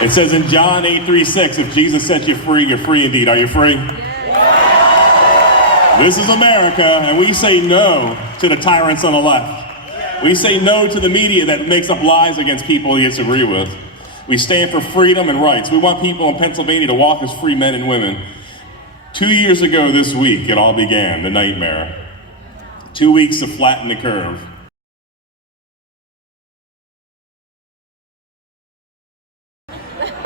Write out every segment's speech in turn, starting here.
It says in John 8:36, if Jesus set you free, you're free indeed. Are you free? Yeah. This is America, and we say no to the tyrants on the left. We say no to the media that makes up lies against people we disagree with. We stand for freedom and rights. We want people in Pennsylvania to walk as free men and women. 2 years ago this week, it all began, the nightmare. 2 weeks to flatten the curve.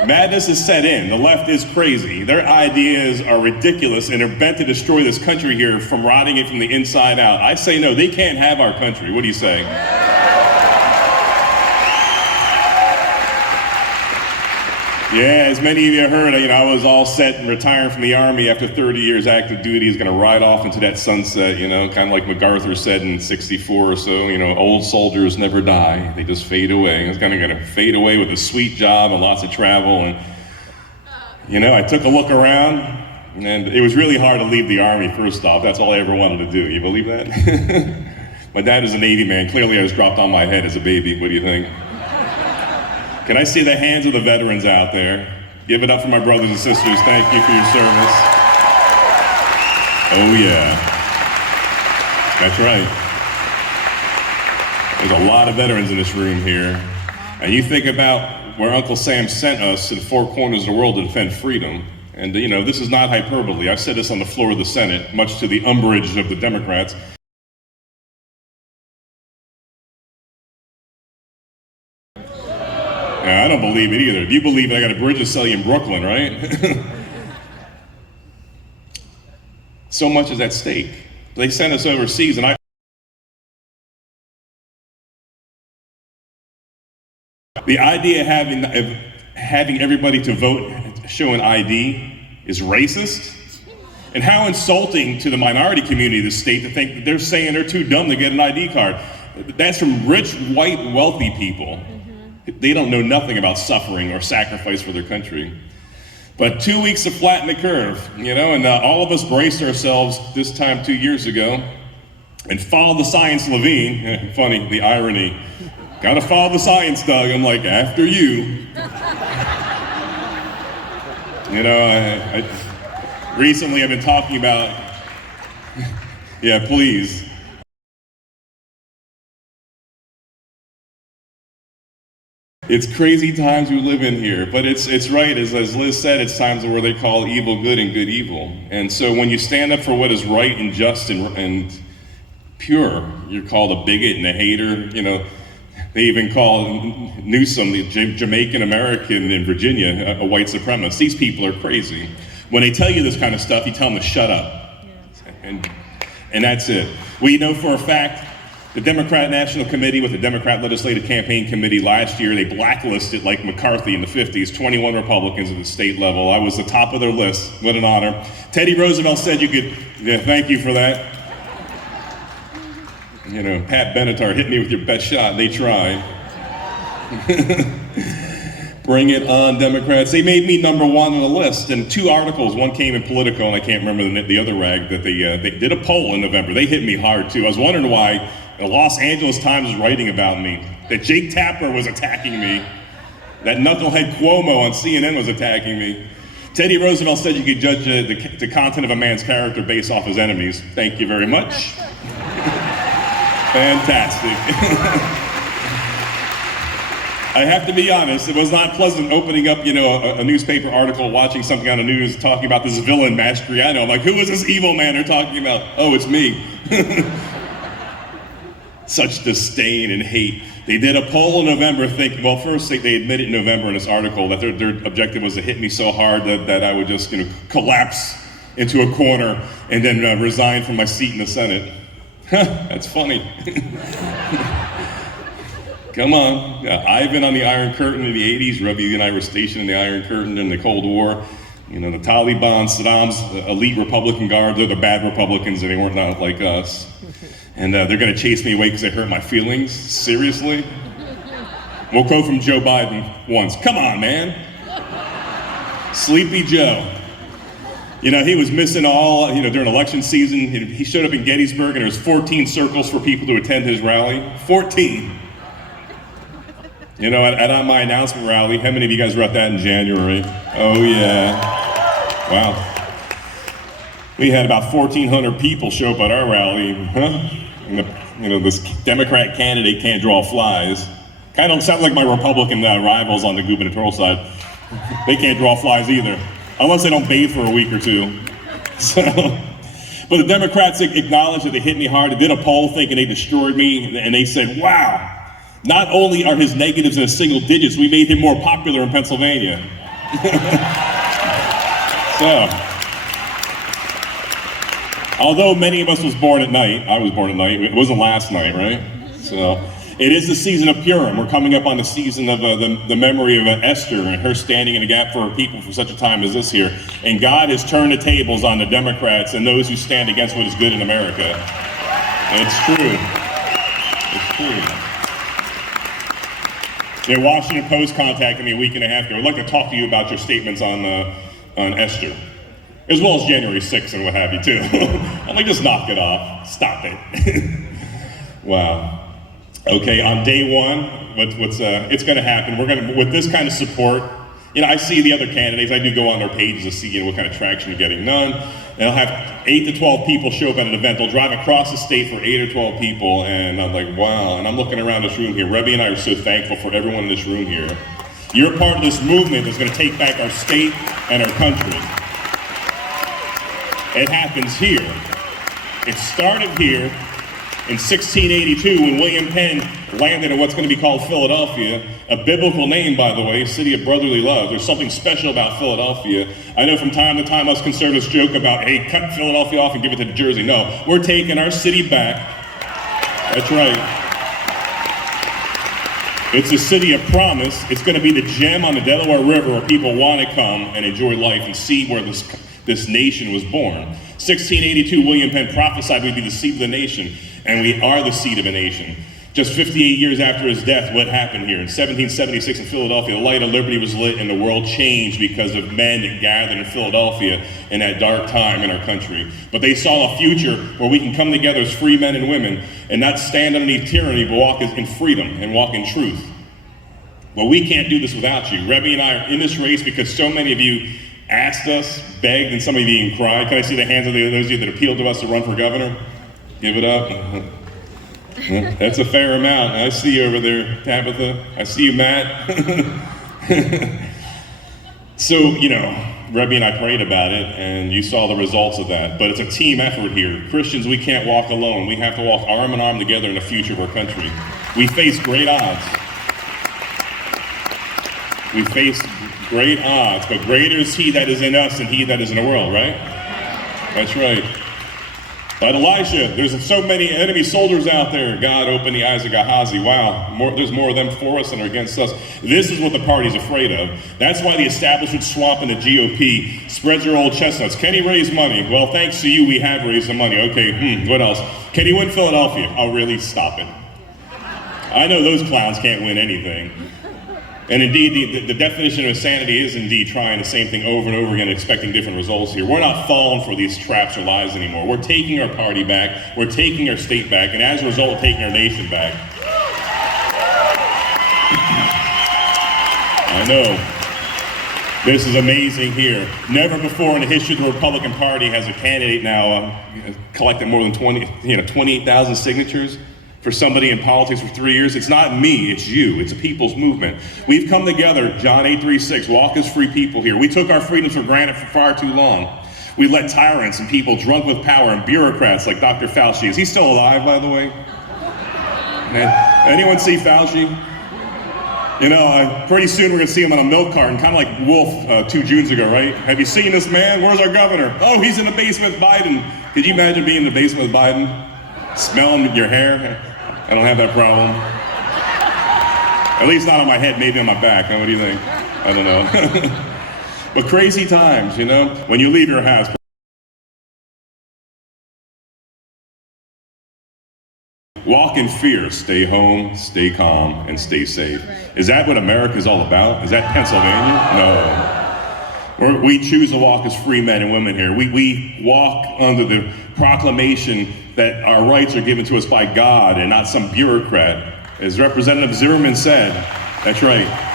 Madness is set in. The left is crazy. Their ideas are ridiculous and are bent to destroy this country here from rotting it from the inside out. I say no, they can't have our country. What do you say? Yeah, as many of you heard, I was all set and retiring from the Army after 30 years active duty. Is going to ride off into that sunset, kind of like MacArthur said in '64 or so, old soldiers never die, they just fade away. It's kind of going to fade away with a sweet job and lots of travel. And, I took a look around, and it was really hard to leave the Army, first off. That's all I ever wanted to do. You believe that? My dad was a Navy man. Clearly I was dropped on my head as a baby. What do you think? Can I see the hands of the veterans out there? Give it up for my brothers and sisters. Thank you for your service. Oh yeah. That's right. There's a lot of veterans in this room here. And you think about where Uncle Sam sent us to the four corners of the world to defend freedom. And this is not hyperbole. I've said this on the floor of the Senate, much to the umbrage of the Democrats. I don't believe it either. If you believe it, I got a bridge to sell you in Brooklyn, right? So much is at stake. They sent us overseas, and the idea of having everybody to vote show an ID is racist. And how insulting to the minority community of the state to think that they're saying they're too dumb to get an ID card. That's from rich, white, wealthy people. They don't know nothing about suffering or sacrifice for their country. But 2 weeks to flatten the curve, and all of us braced ourselves this time 2 years ago and followed the science, Levine. Funny, the irony. Gotta follow the science, Doug. I'm like, after you. Recently I've been talking about, yeah, please. It's crazy times we live in here, but it's right, as Liz said, it's times where they call evil good and good evil. And so when you stand up for what is right and just and pure, you're called a bigot and a hater. They even call Newsom, the Jamaican American in Virginia, a white supremacist. These people are crazy. When they tell you this kind of stuff, you tell them to shut up. And that's it. We know for a fact the Democrat National Committee with the Democrat Legislative Campaign Committee last year, they blacklisted, like McCarthy in the 50s, 21 Republicans at the state level. I was the top of their list. What an honor. Teddy Roosevelt said you could, thank you for that. Pat Benatar hit me with your best shot. They tried. Bring it on, Democrats. They made me number one on the list. And 2 articles, one came in Politico, and I can't remember the other rag, that they did a poll in November. They hit me hard, too. I was wondering why the Los Angeles Times was writing about me, that Jake Tapper was attacking me, that knucklehead Cuomo on CNN was attacking me. Teddy Roosevelt said you could judge the content of a man's character based off his enemies. Thank you very much. Fantastic. I have to be honest, it was not pleasant opening up, a newspaper article, watching something on the news talking about this villain, Mastriano. I'm like, who is this evil man they're talking about? Oh, it's me. Such disdain and hate. They did a poll in November thinking, well, first they admitted in November in this article that their objective was to hit me so hard that I would just, collapse into a corner and then resign from my seat in the Senate. That's funny. Come on. Ivan on the Iron Curtain in the 80s. Ravi and I were stationed in the Iron Curtain in the Cold War. The Taliban, Saddam's elite Republican Guard, they're the bad Republicans, and they weren't not like us. And they're going to chase me away because they hurt my feelings? Seriously? We'll quote from Joe Biden once. Come on, man. Sleepy Joe. He was missing all, during election season. He showed up in Gettysburg, and there was 14 circles for people to attend his rally. 14. You know, at my announcement rally, how many of you guys were at that in January? Oh yeah, wow. We had about 1,400 people show up at our rally, And this Democrat candidate can't draw flies. Kind of sounds like my Republican rivals on the gubernatorial side. They can't draw flies either, unless they don't bathe for a week or two. So, but the Democrats acknowledged that they hit me hard. They did a poll thinking they destroyed me, and they said, wow, not only are his negatives in single digits, we made him more popular in Pennsylvania. So, although many of us was born at night, I was born at night, it wasn't last night, right? So, it is the season of Purim. We're coming up on the season of the memory of Esther and her standing in the gap for her people for such a time as this here. And God has turned the tables on the Democrats and those who stand against what is good in America. It's true. It's true. The Washington Post contacted me a week and a half ago. I'd like to talk to you about your statements on Esther, as well as January 6th and what have you too. I'm like, just knock it off. Stop it. Wow. Okay, on day one, it's going to happen. We're going to, with this kind of support, I see the other candidates. I do go on their pages to see what kind of traction you're getting. None. And I'll have 8 to 12 people show up at an event. They'll drive across the state for 8 or 12 people, and I'm like, wow. And I'm looking around this room here. Rebbe and I are so thankful for everyone in this room here. You're part of this movement that's going to take back our state and our country. It happens here. It started here in 1682 when William Penn landed in what's going to be called Philadelphia, a biblical name, by the way, city of brotherly love. There's something special about Philadelphia. I know from time to time us conservatives joke about, hey, cut Philadelphia off and give it to Jersey. No, we're taking our city back. That's right. It's a city of promise. It's going to be the gem on the Delaware River where people want to come and enjoy life and see where this nation was born. 1682, William Penn prophesied we'd be the seed of the nation, and we are the seed of a nation. Just 58 years after his death, what happened here? In 1776 in Philadelphia, the light of liberty was lit and the world changed because of men that gathered in Philadelphia in that dark time in our country. But they saw a future where we can come together as free men and women and not stand underneath tyranny, but walk in freedom and walk in truth. Well, we can't do this without you. Rebbe and I are in this race because so many of you asked us, begged, and some of you even cried. Can I see the hands of those of you that appealed to us to run for governor? Give it up. That's a fair amount. I see you over there, Tabitha. I see you, Matt. So, Rebbe and I prayed about it, and you saw the results of that. But it's a team effort here. Christians, we can't walk alone. We have to walk arm in arm together in the future of our country. We face great odds. We face great odds, but greater is he that is in us than he that is in the world, right? That's right. But Elisha, there's so many enemy soldiers out there. God opened the eyes of Gehazi. Wow, there's more of them for us than are against us. This is what the party's afraid of. That's why the establishment swamp and the GOP spreads their old chestnuts. Can he raise money? Well, thanks to you, we have raised the money. Okay, what else? Can he win Philadelphia? Oh, really? Stop it. I know those clowns can't win anything. And indeed, the definition of insanity is indeed trying the same thing over and over again, expecting different results here. We're not falling for these traps or lies anymore. We're taking our party back, we're taking our state back, and as a result, we're taking our nation back. I know. This is amazing here. Never before in the history of the Republican Party has a candidate now collected more than 28,000 signatures for somebody in politics for 3 years. It's not me, it's you. It's a people's movement. We've come together, John 8:36, walk as free people here. We took our freedoms for granted for far too long. We let tyrants and people drunk with power and bureaucrats like Dr. Fauci. Is he still alive, by the way? Anyone see Fauci? Pretty soon we're gonna see him on a milk carton, kind of like Wolf 2 Junes ago, right? Have you seen this man? Where's our governor? Oh, he's in the basement with Biden. Could you imagine being in the basement with Biden? Smelling your hair? I don't have that problem. At least not on my head, maybe on my back. What do you think? I don't know. But crazy times, when you leave your house. Walk in fear, stay home, stay calm, and stay safe. Is that what America's all about? Is that Pennsylvania? No. We choose to walk as free men and women here. We walk under the proclamation that our rights are given to us by God and not some bureaucrat. As Representative Zimmerman said, That's right.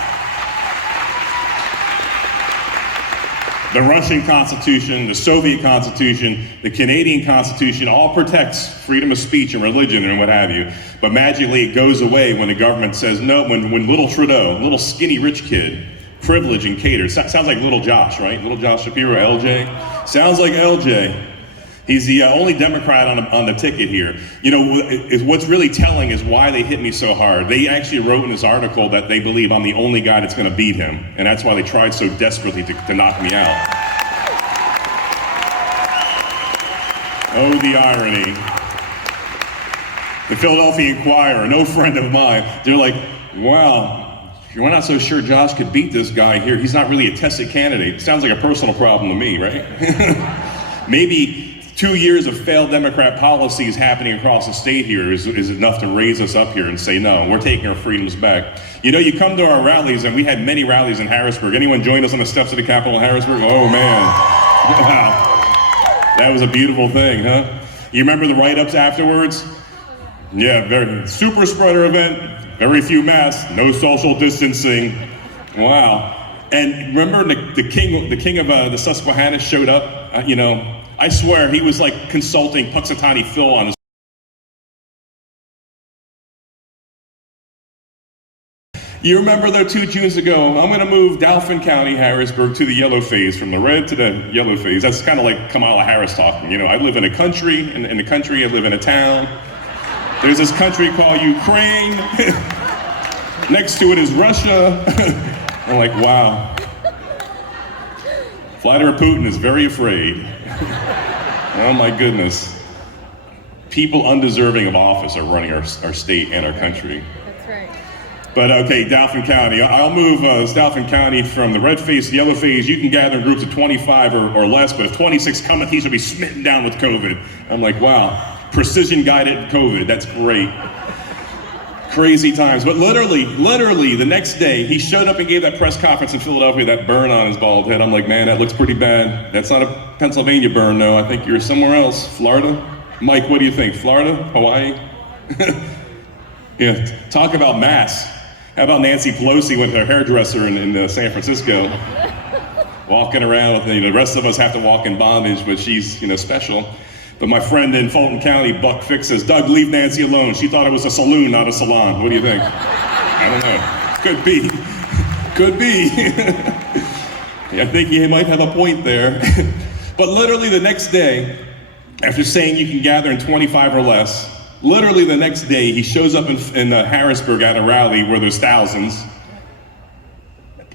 The Russian Constitution, the Soviet Constitution, the Canadian Constitution all protects freedom of speech and religion and what have you. But magically it goes away when the government says no, when little Trudeau, little skinny rich kid, privilege and cater, sounds like little Josh, right? Little Josh Shapiro, LJ. Sounds like LJ. He's the only Democrat on the ticket here. You know, what's really telling is why they hit me so hard. They actually wrote in this article that they believe I'm the only guy that's going to beat him, and that's why they tried so desperately to knock me out. Oh, the irony. The Philadelphia Inquirer, no friend of mine, they're like, wow, we're not so sure Josh could beat this guy here. He's not really a tested candidate. Sounds like a personal problem to me, right? Maybe 2 years of failed Democrat policies happening across the state here is enough to raise us up here and say, no, we're taking our freedoms back. You know, you come to our rallies, and we had many rallies in Harrisburg. Anyone join us on the steps of the Capitol in Harrisburg? Oh, man. Wow. That was a beautiful thing, huh? You remember the write-ups afterwards? Yeah, very super spreader event, very few masks, no social distancing. Wow. And remember the king of the Susquehanna showed up, you know, I swear he was like consulting Puxatani Phil on his. You remember though 2 Junes ago, I'm gonna move Dauphin County, Harrisburg to the yellow phase, from the red to the yellow phase. That's kind of like Kamala Harris talking. You know, I live in a country, and in the country I live in a town. There's this country called Ukraine. Next to it is Russia. I'm like, wow. Vladimir Putin is very afraid. Oh my goodness. People undeserving of office are running our state and our country. That's right. But okay, Dauphin County. I'll move Dauphin County from the red phase to the yellow phase. You can gather in groups of 25 or less, but if 26 cometh, he shall be smitten down with COVID. I'm like, wow. Precision guided COVID, that's great. Crazy times, but literally the next day, he showed up and gave that press conference in Philadelphia, that burn on his bald head. I'm like, man, that looks pretty bad. That's not a Pennsylvania burn, no. I think you're somewhere else. Florida? Mike, what do you think? Florida? Hawaii? Yeah, talk about masks. How about Nancy Pelosi with her hairdresser in San Francisco? Walking around with, the rest of us have to walk in bondage, but she's, special. But my friend in Fulton County, Buck Fix, says, Doug, leave Nancy alone. She thought it was a saloon, not a salon. What do you think? I don't know. Could be. Could be. I think he might have a point there. But literally the next day, after saying you can gather in 25 or less, literally the next day, he shows up in Harrisburg at a rally where there's thousands.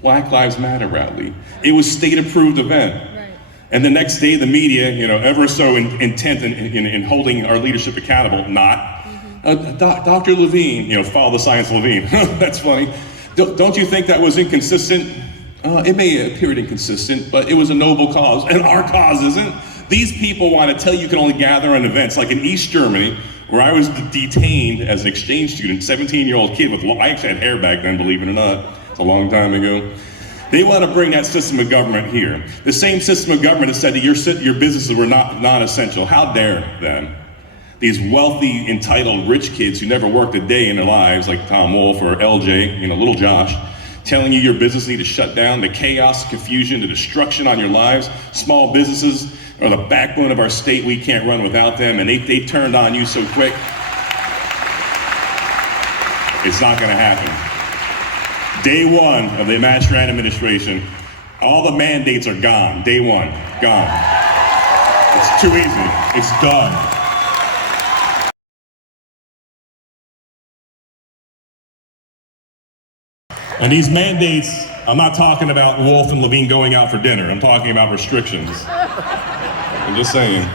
Black Lives Matter rally. It was state-approved event. And the next day, the media, ever so intent in holding our leadership accountable, not. Dr. Levine, follow the science Levine. That's funny. Don't you think that was inconsistent? It may have appeared inconsistent, but it was a noble cause, and our cause isn't. These people want to tell you can only gather on events, like in East Germany, where I was detained as an exchange student, 17-year-old kid with, I actually had hair back then, believe it or not. It's a long time ago. They want to bring that system of government here. The same system of government that said that your businesses were non-essential. How dare them? These wealthy, entitled, rich kids who never worked a day in their lives, like Tom Wolfe or LJ, little Josh, telling you your business need to shut down, the chaos, confusion, the destruction on your lives. Small businesses are the backbone of our state. We can't run without them, and they turned on you so quick. It's not going to happen. Day one of the Mastriano administration, all the mandates are gone. Day one, gone. It's too easy. It's done. And these mandates, I'm not talking about Wolf and Levine going out for dinner. I'm talking about restrictions. I'm just saying.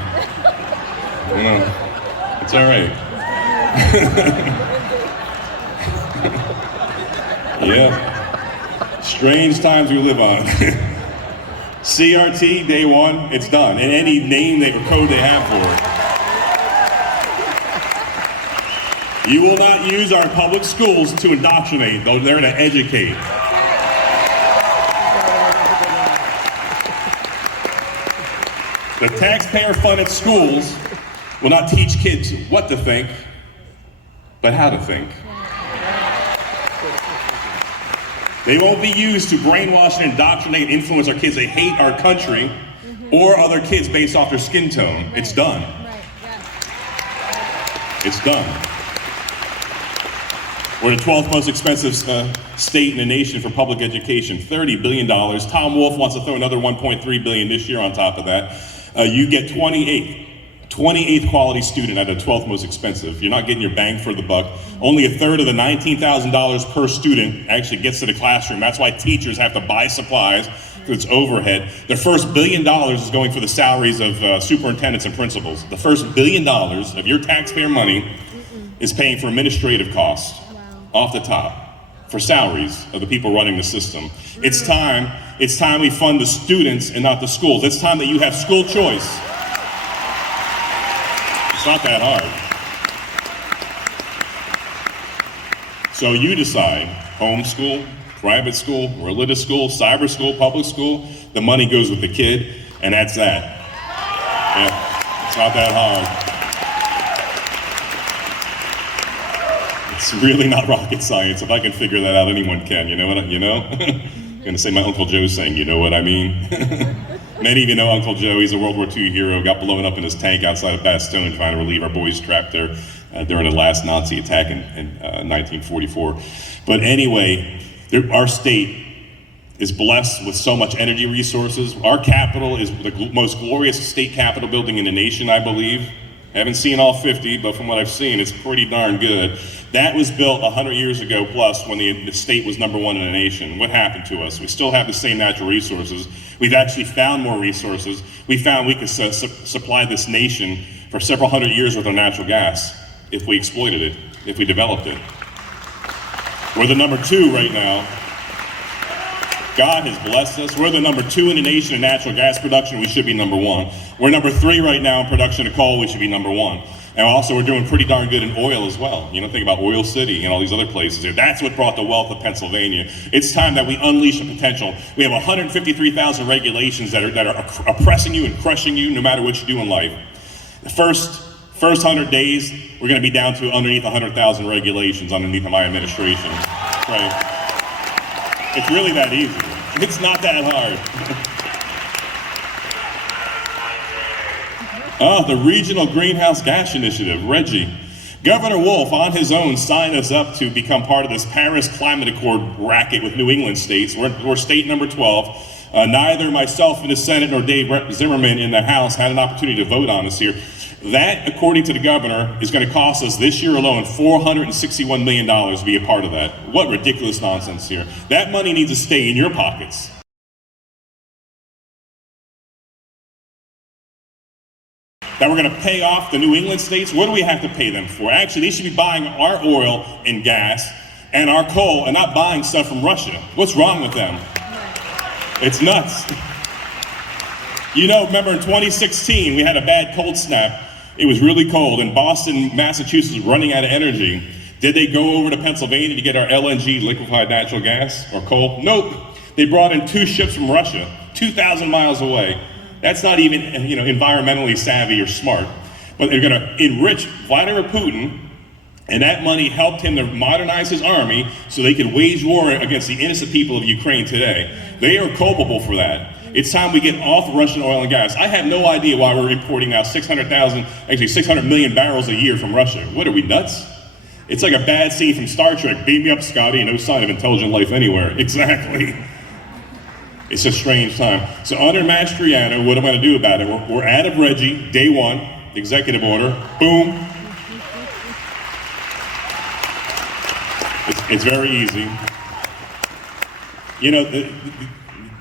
It's all right. Yeah, strange times we live on. CRT, day one, it's done. And any name or code they have for it. You will not use our public schools to indoctrinate, though they're to educate. The taxpayer-funded schools will not teach kids what to think, but how to think. They won't be used to brainwash and indoctrinate and influence our kids. They hate our country or other kids based off their skin tone. It's done. It's done. We're the 12th most expensive state in the nation for public education, $30 billion. Tom Wolfe wants to throw another $1.3 billion this year on top of that. You get 28th quality student at the 12th most expensive. You're not getting your bang for the buck. Only a third of the $19,000 per student actually gets to the classroom. That's why teachers have to buy supplies for its overhead. The first $1 billion is going for the salaries of superintendents and principals. The first $1 billion of your taxpayer money is paying for administrative costs off the top for salaries of the people running the system. It's time we fund the students and not the schools. It's time that you have school choice. It's not that hard. So you decide, homeschool, private school, religious school, cyber school, public school, the money goes with the kid, and that's that. Yeah, it's not that hard. It's really not rocket science. If I can figure that out, anyone can. You know what? You know? I'm gonna say my Uncle Joe's saying, you know what I mean? Many of you know Uncle Joe. He's a World War II hero. Got blown up in his tank outside of Bastogne trying to relieve our boys trapped there during the last Nazi attack in 1944. But anyway, our state is blessed with so much energy resources. Our capital is the most glorious state capitol building in the nation, I believe. Haven't seen all 50, but from what I've seen, it's pretty darn good. That was built 100 years ago plus when the state was #1 in the nation. What happened to us? We still have the same natural resources. We've actually found more resources. We found we could supply this nation for several hundred years with our natural gas if we exploited it, if we developed it. We're the #2 right now. God has blessed us. We're the #2 in the nation in natural gas production. We should be #1. We're #3 right now in production of coal. We should be #1. And also we're doing pretty darn good in oil as well. You know, think about Oil City and all these other places here. That's what brought the wealth of Pennsylvania. It's time that we unleash the potential. We have 153,000 regulations that are oppressing you and crushing you no matter what you do in life. The first 100 days, we're gonna be down to underneath 100,000 regulations underneath my administration, right? It's really that easy. It's not that hard. The Regional Greenhouse Gas Initiative, RGGI. Governor Wolf, on his own, signed us up to become part of this Paris Climate Accord racket with New England states. We're state number 12. Neither myself in the Senate nor Dave Zimmerman in the House had an opportunity to vote on this here. That, according to the governor, is going to cost us this year alone $461 million to be a part of that. What ridiculous nonsense here. That money needs to stay in your pockets. That we're going to pay off the New England states. What do we have to pay them for? Actually, they should be buying our oil and gas and our coal and not buying stuff from Russia. What's wrong with them? It's nuts. You know, remember in 2016, we had a bad cold snap. It was really cold, and Boston, Massachusetts was running out of energy. Did they go over to Pennsylvania to get our LNG, liquefied natural gas, or coal? Nope. They brought in 2 ships from Russia, 2,000 miles away. That's not even, you know, environmentally savvy or smart. But they're gonna enrich Vladimir Putin, and that money helped him to modernize his army so they could wage war against the innocent people of Ukraine today. They are culpable for that. It's time we get off Russian oil and gas. I have no idea why we're importing now 600 million barrels a year from Russia. What are we, nuts? It's like a bad scene from Star Trek. Beam me up, Scotty, no sign of intelligent life anywhere. Exactly. It's a strange time. So under Mastriano, what am I gonna do about it? We're out of RGGI, day 1, executive order, boom. It's very easy. You know,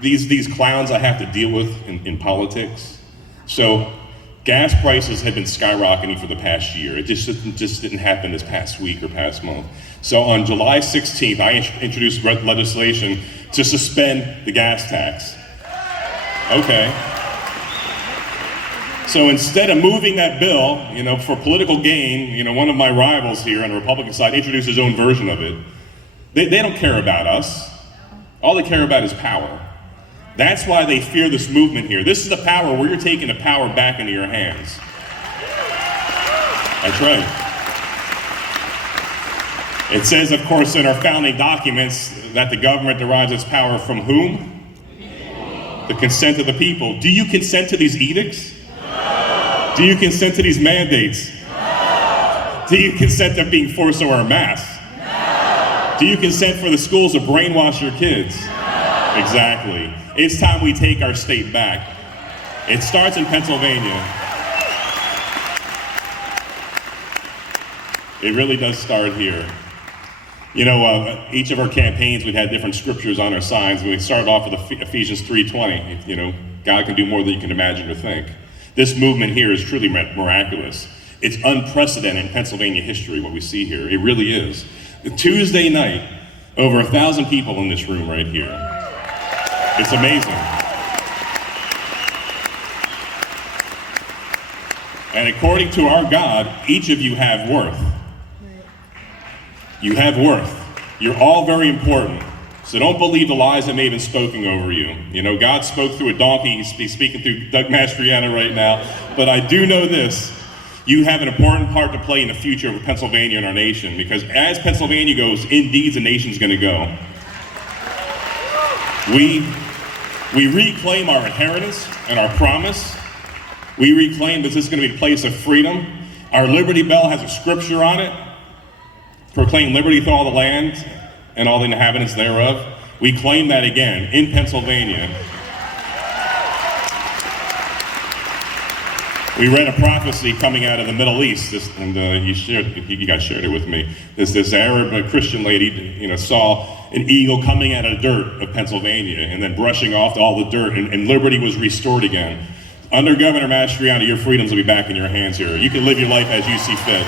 these clowns I have to deal with in politics. So gas prices have been skyrocketing for the past year. It just didn't happen this past week or past month. So on July 16th, I introduced legislation to suspend the gas tax. Okay. So instead of moving that bill, you know, for political gain, you know, one of my rivals here on the Republican side introduced his own version of it. They don't care about us. All they care about is power. That's why they fear this movement here. This is the power where you're taking the power back into your hands. That's right. It says, of course, in our founding documents that the government derives its power from whom? The consent of the people. Do you consent to these edicts? No. Do you consent to these mandates? No. Do you consent to being forced to wear a mask? No. Do you consent for the schools to brainwash your kids? No. Exactly. It's time we take our state back. It starts in Pennsylvania. It really does start here. You know, each of our campaigns, we've had different scriptures on our signs. We started off with Ephesians 3:20. You know, God can do more than you can imagine or think. This movement here is truly miraculous. It's unprecedented in Pennsylvania history, what we see here. It really is. Tuesday night, over 1,000 people in this room right here. It's amazing. And according to our God, each of you have worth. You have worth. You're all very important. So don't believe the lies that may have been spoken over you. You know, God spoke through a donkey. He's speaking through Doug Mastriano right now. But I do know this. You have an important part to play in the future of Pennsylvania and our nation. Because as Pennsylvania goes, indeed the nation's going to go. We reclaim our inheritance and our promise. We reclaim that this is going to be a place of freedom. Our Liberty Bell has a scripture on it. Proclaim liberty to all the land and all the inhabitants thereof. We claim that again in Pennsylvania. We read a prophecy coming out of the Middle East, and you guys shared it with me. This Arab Christian lady, you know, saw an eagle coming out of the dirt of Pennsylvania and then brushing off all the dirt, and liberty was restored again. Under Governor Mastriano, your freedoms will be back in your hands here. You can live your life as you see fit.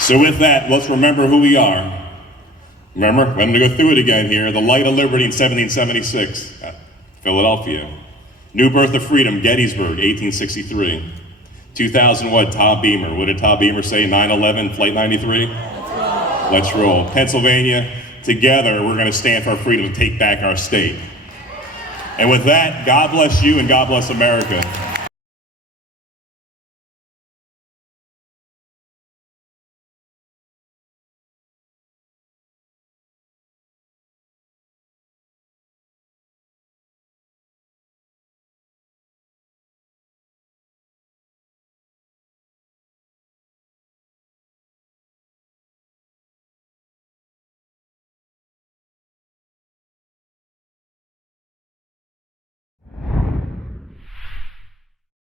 So with that, let's remember who we are. Remember, I'm going to go through it again here. The Light of Liberty in 1776, Philadelphia. New Birth of Freedom, Gettysburg, 1863. 2001, Tom Beamer. What did Tom Beamer say? 9/11, Flight 93? Let's roll. Pennsylvania, together we're going to stand for our freedom to take back our state. And with that, God bless you and God bless America.